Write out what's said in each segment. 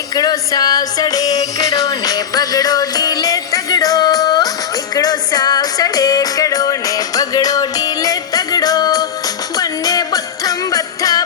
એકડો સાવ સડેકડો ને બગડો ડીલે તગડો. એકડો સાવ સડેકડો ને બગડો ડીલે તગડો. બંને બથમ બથા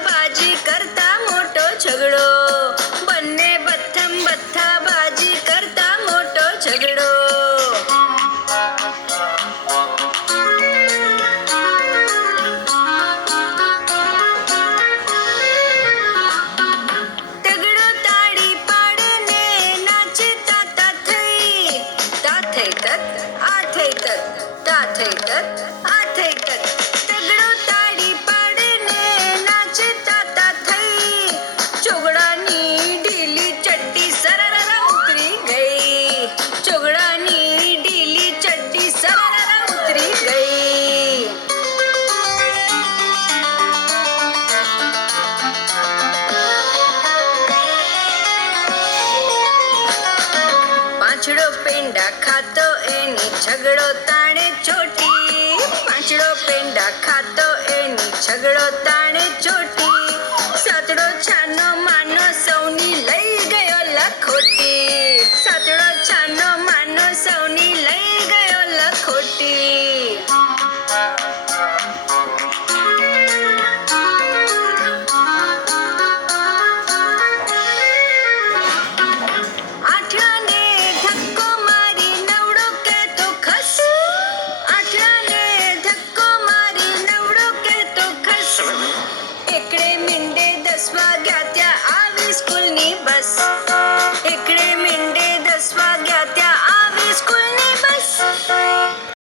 तक आठ तक डाठे तक પાંચડો પેંડા ખાતો એની છગડો તાણે ચોટી. પાંચડો પેંડા ખાતો એની છગડો તાણે ચોટી. સાતડો છાનો માનો સૌની લઈ ગયો લખોટી. સાતડો છાનો માનો સૌની લઈ ગયો લખોટી. સ્વાગત્યા આવી સ્કૂલની બસ